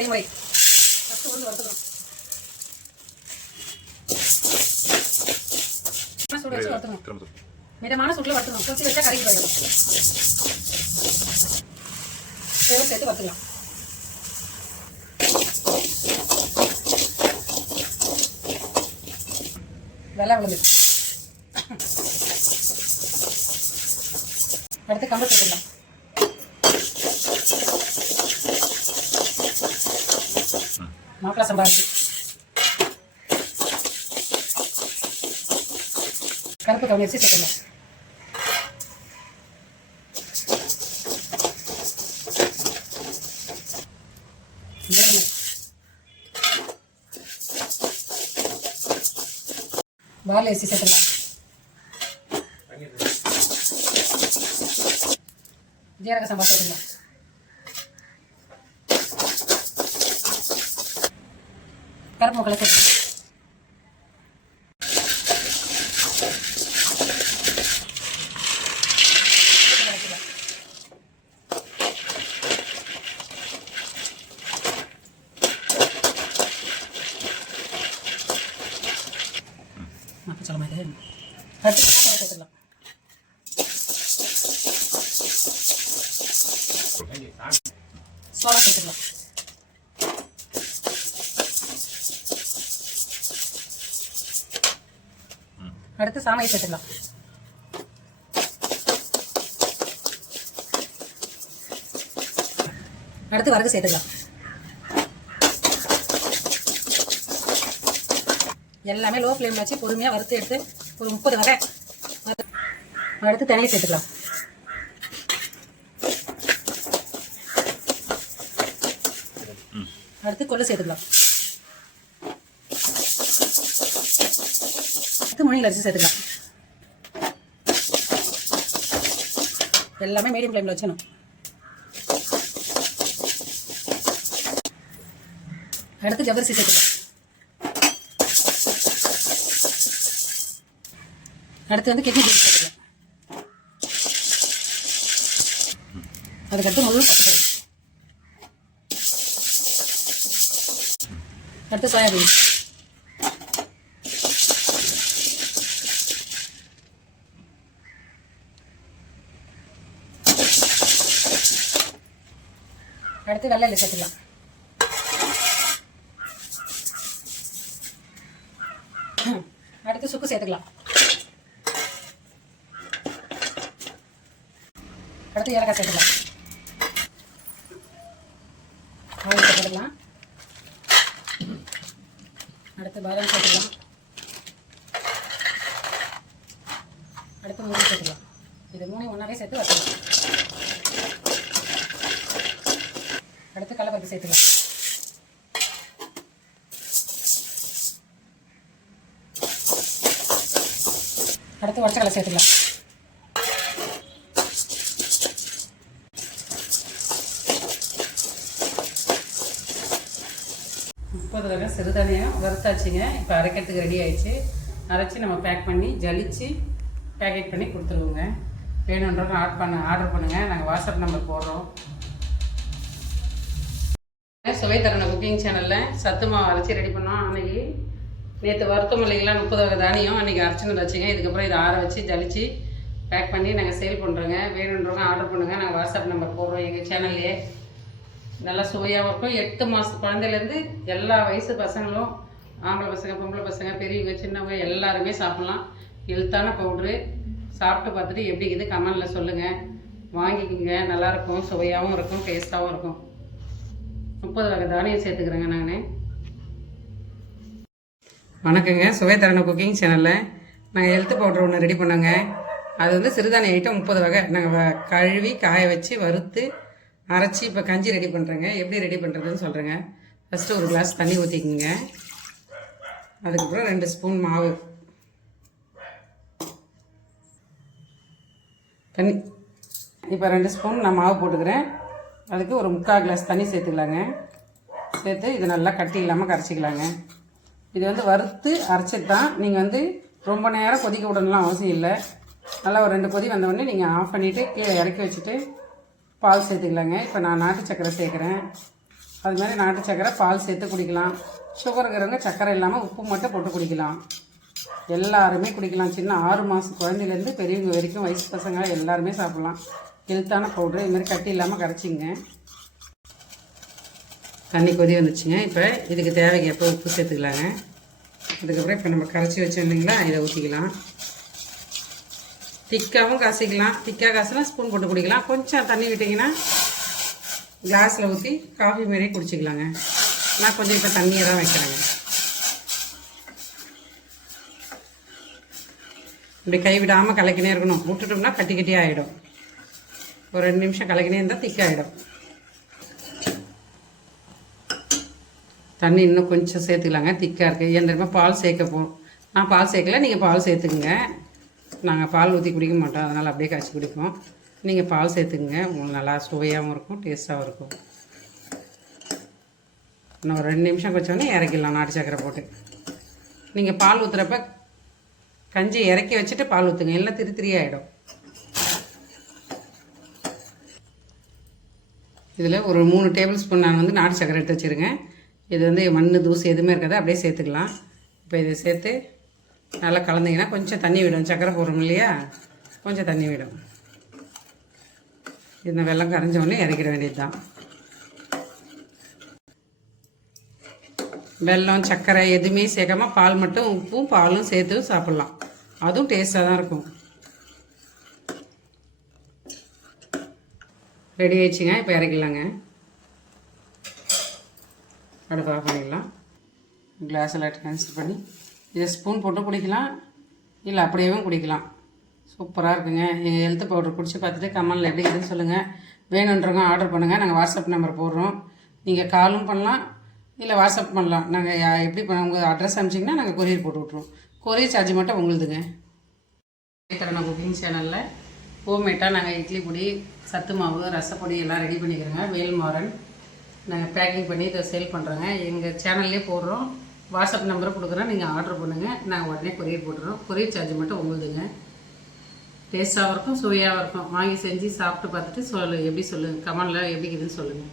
செய்முறை. ஃபஸ்ட்டு உளுந்து வறுத்துக்கணும். சூடு வச்சு வறுத்துக்கணும். மிதமான சூட்டில் வறுத்துக்கணும். குளிச்சு வச்சா கறிக்கு போயிடும். சேர்த்து வறுத்துக்கலாம். வெள்ளை உளுந்து. அடுத்து கம்பு சேர்த்துக்கலாம். மாப்பிள சம்பா அரிசி, கருப்பு கவுனி அரிசி சேர்த்துக்கலாம். பார்லி அரிசி சேர்த்துக்கலாம். ஜீரக சம்பா சேர்த்துக்கலாம். கருப்பு முக்களை சேர்த்துக்கலாம். சொல்ல மாதிரி அடுத்து சேர்த்துக்கலாம். சோளம் சேர்த்துக்கலாம். அடுத்து சாமையை சேர்த்துக்கலாம். அடுத்து வரகு சேர்த்துக்கலாம். எல்லாமே லோ ஃப்ளேமில் வச்சு பொறுமையாக வறுத்து எடுத்து ஒரு 30 வகை. அடுத்து தனியை சேர்த்துக்கலாம். அடுத்து கொள்ளு சேர்த்துக்கலாம். அடுத்து முழங்கல் அரிசி சேர்த்துக்கலாம். எல்லாமே மீடியம் ஃப்ளேமில் வச்சணும். அடுத்து ஜவ்வரிசி சேர்த்துக்கலாம். அடுத்து வந்து கிட்னி பீஸ் சேர்த்துக்கலாம். அதுக்கடுத்து முழு பச்சை. அடுத்து சோயாபீன். அடுத்து வெள்ளை சேர்த்துக்கலாம். அடுத்து சுக்கு சேர்த்துக்கலாம். அடுத்து ஏலக்காய் சேர்த்துக்கலாம். ஆயில் சேர்த்துக்கலாம். அடுத்து பாதாம் சேர்த்துக்கலாம். அடுத்து முந்திரி சேர்த்துக்கலாம். இது 3 ஒன்றாவே சேர்த்து வச்சுக்கலாம். அடுத்து கடலைப்பருப்பு சேர்த்துக்கலாம். அடுத்து உடச்சக்கடலை சேர்த்துக்கலாம். வகை சிறுதானியம் வறுத்தாச்சுங்க. இப்போ அரைக்கிறதுக்கு ரெடி ஆயிடுச்சு. அரைச்சி நம்ம பேக் பண்ணி ஜலிச்சு பேக்கெட் பண்ணி கொடுத்துருவோங்க. வேணுன்றவங்க ஆர்டர் பண்ணுங்கள். நாங்கள் வாட்ஸ்அப் நம்பர் போடுறோம். சுவை தரன குக்கிங் சேனலில் சத்து மாவு அரைச்சி ரெடி பண்ணோம். அன்றைக்கி நேற்று வறுத்த மல்லிகெலாம் 30 வகை தானியம் அன்றைக்கி அரைச்சின்னு வச்சுங்க. இதுக்கப்புறம் இதை ஆற வச்சு ஜலிச்சு பேக் பண்ணி நாங்கள் சேல் பண்ணுறோங்க. வேணுன்றவங்க ஆர்டர் பண்ணுங்கள். நாங்கள் வாட்ஸ்அப் நம்பர் போடுறோம் எங்கள் சேனல்லையே. நல்லா சுவையாகவும் இருக்கும். 8 மாத குழந்தையிலேருந்து எல்லா வயசு பசங்களும், ஆம்பளை பசங்க, பொம்பளை பசங்க, பெரியவங்க, சின்னவங்க எல்லாருமே சாப்பிட்லாம். ஹெல்த்தான பவுட்ரு. சாப்பிட்டு பார்த்துட்டு எப்படி இருக்குது கமெண்டில் சொல்லுங்கள். வாங்கிக்கோங்க. நல்லாயிருக்கும், சுவையாகவும் இருக்கும், டேஸ்ட்டாகவும் இருக்கும். 30 வகை தானியம் சேர்த்துக்கிறேங்க நான். வணக்கங்க. சுவை தரன குக்கிங் சேனலில் நாங்கள் ஹெல்த் பவுட்ரு ஒன்று ரெடி பண்ணோங்க. அது வந்து சிறுதானிய ஐட்டம் 30 வகை. நாங்கள் கழுவி காய வச்சு வறுத்து அரைச்சி இப்போ கஞ்சி ரெடி பண்ணுறேங்க. எப்படி ரெடி பண்ணுறதுன்னு சொல்கிறேங்க. ஃபஸ்ட்டு ஒரு கிளாஸ் தண்ணி ஊற்றிக்குங்க. அதுக்கப்புறம் 2 ஸ்பூன் மாவு தண்ணி. இப்போ 2 ஸ்பூன் நான் மாவு போட்டுக்கிறேன். அதுக்கு ஒரு 3/4 கிளாஸ் தண்ணி சேர்த்துக்கலாங்க. சேர்த்து இது நல்லா கட்டி இல்லாமல் கரைச்சிக்கலாங்க. இது வந்து வறுத்து அரைச்சது தான். நீங்கள் வந்து ரொம்ப நேரம் கொதிக்க விடணும்லாம் அவசியம் இல்லை. நல்லா ஒரு 2 கொதி வந்தோடனே நீங்கள் ஆஃப் பண்ணிவிட்டு கீழே இறக்கி வச்சுட்டு பால் சேர்த்துக்கலாங்க. இப்போ நான் நாட்டு சக்கரை சேர்க்குறேன். அது மாதிரி நாட்டு சக்கரை பால் சேர்த்து குடிக்கலாம். சுகர் இருக்கிறவங்க சக்கரை இல்லாமல் உப்பு மட்டும் போட்டு குடிக்கலாம். எல்லாருமே குடிக்கலாம். சின்ன 6 மாதம் குழந்தையிலேருந்து பெரியவங்க வரைக்கும் வயசு பசங்க எல்லாருமே சாப்பிட்லாம். ஹெல்த்தான பவுட்ரு. இதுமாதிரி கட்டி இல்லாமல் கரைச்சிங்க. தண்ணி கொதி வந்துச்சுங்க. இப்போ இதுக்கு தேவைக்கு எப்போ உப்பு சேர்த்துக்கலாங்க. அதுக்கப்புறம் இப்போ நம்ம கரைச்சி வச்சோம் இல்லைங்களா, இதை ஊற்றிக்கலாம். திக்காகவும் காசிக்கலாம். திக்காக காசுனா ஸ்பூன் போட்டு குடிக்கலாம். கொஞ்சம் தண்ணி விட்டிங்கன்னா கிளாஸில் ஊற்றி காஃபி மாரியே குடிச்சிக்கலாங்க. நான் கொஞ்சம் இப்போ தண்ணியை தான் வைக்கிறேங்க. இப்படி கைவிடாமல் கலக்கினே இருக்கணும். விட்டுட்டோம்னா கட்டி கட்டியாக ஆகிடும். ஒரு 2 நிமிஷம் கலக்கினே இருந்தால் திக்காகிடும். தண்ணி இன்னும் கொஞ்சம் சேர்த்துக்கலாங்க. திக்காக இருக்குது. ஏன் தெரியுமா, பால் சேர்க்க நான் பால் சேர்க்கல, நீங்கள் பால் சேர்த்துக்குங்க. நாங்கள் பால் ஊற்றி குடிக்க மாட்டோம், அதனால் அப்படியே காய்ச்சி குடிப்போம். நீங்கள் பால் சேர்த்துக்குங்க. உங்களுக்கு நல்லா சுவையாகவும் இருக்கும், டேஸ்ட்டாகவும் இருக்கும். இன்னும் ஒரு 2 நிமிஷம் வச்சோடனே இறக்கிடலாம் நாட்டு சக்கரை போட்டு. நீங்கள் பால் ஊற்றுறப்ப கஞ்சி இறக்கி வச்சுட்டு பால் ஊற்றுங்க, எல்லாம் திரி ஆகிடும். இதில் ஒரு 3 டேபிள் ஸ்பூன் நான் வந்து நாட்டு சக்கரை எடுத்து வச்சுருங்க. இது வந்து மண் தூசி எதுவுமே இருக்காது, அப்படியே சேர்த்துக்கலாம். இப்போ இதை சேர்த்து நல்லா கலந்திங்கன்னா கொஞ்சம் தண்ணி விடும். சக்கரை போடுறோம் இல்லையா, கொஞ்சம் தண்ணி விடும். இந்த வெல்லம் கரைஞ்ச உடனே இறக்கிட வேண்டியது தான். வெல்லம் சர்க்கரை எதுவுமே சேர்க்காம பால் மட்டும் உப்பும் பாலும் சேர்த்து சாப்பிட்லாம். அதுவும் டேஸ்ட்டாக தான் இருக்கும். ரெடி ஆயிடுச்சுங்க. இப்போ இறக்கிடலாங்க. அடுப்பு ஆஃப் பண்ணிடலாம். கிளாஸில் ட்ரான்ஸ்ஃபர் பண்ணி இதை ஸ்பூன் போட்டு குடிக்கலாம், இல்லை அப்படியேவும் குடிக்கலாம். சூப்பராக இருக்குங்க. எங்கள் ஹெல்த் பவுடர் குடிச்சு பார்த்துட்டு கமெண்டில் எப்படி இருக்குதுன்னு சொல்லுங்கள். வேணுன்றவங்க ஆர்டர் பண்ணுங்கள். நாங்கள் வாட்ஸ்அப் நம்பர் போடுறோம். நீங்கள் காலும் பண்ணலாம், இல்லை வாட்ஸ்அப் பண்ணலாம். நாங்கள் எப்படி உங்கள் அட்ரஸ் அனுப்பிச்சிங்கன்னா நாங்கள் கொரியர் போட்டு விட்ருவோம். கொரியர் சார்ஜ் மட்டும் உங்களுதுங்க. தரண குக்கிங் சேனலில் ஹோம்மேட்டாக நாங்கள் இட்லி பொடி, சத்து மாவு, ரசப்பொடி எல்லாம் ரெடி பண்ணிக்கிறோங்க. வேல்மாறன் நாங்கள் பேக்கிங் பண்ணி இதை சேல் பண்ணுறோங்க. எங்கள் சேனல்லே போடுறோம். வாட்ஸ்அப் நம்பரை கொடுக்குறோம், நீங்கள் ஆர்டர் பண்ணுங்கள். நாங்கள் உடனே கொரியர் போட்டுறோம். கொரியர் சார்ஜ் மட்டும் உங்களுதுங்க. டேஸ்ட்டாகவும் இருக்கும், சுவையாகவும் இருக்கும். வாங்கி செஞ்சு சாப்பிட்டு பார்த்துட்டு எப்படி சொல்லுங்கள், கமெண்டில் எப்படி இருக்குதுன்னு சொல்லுங்கள்.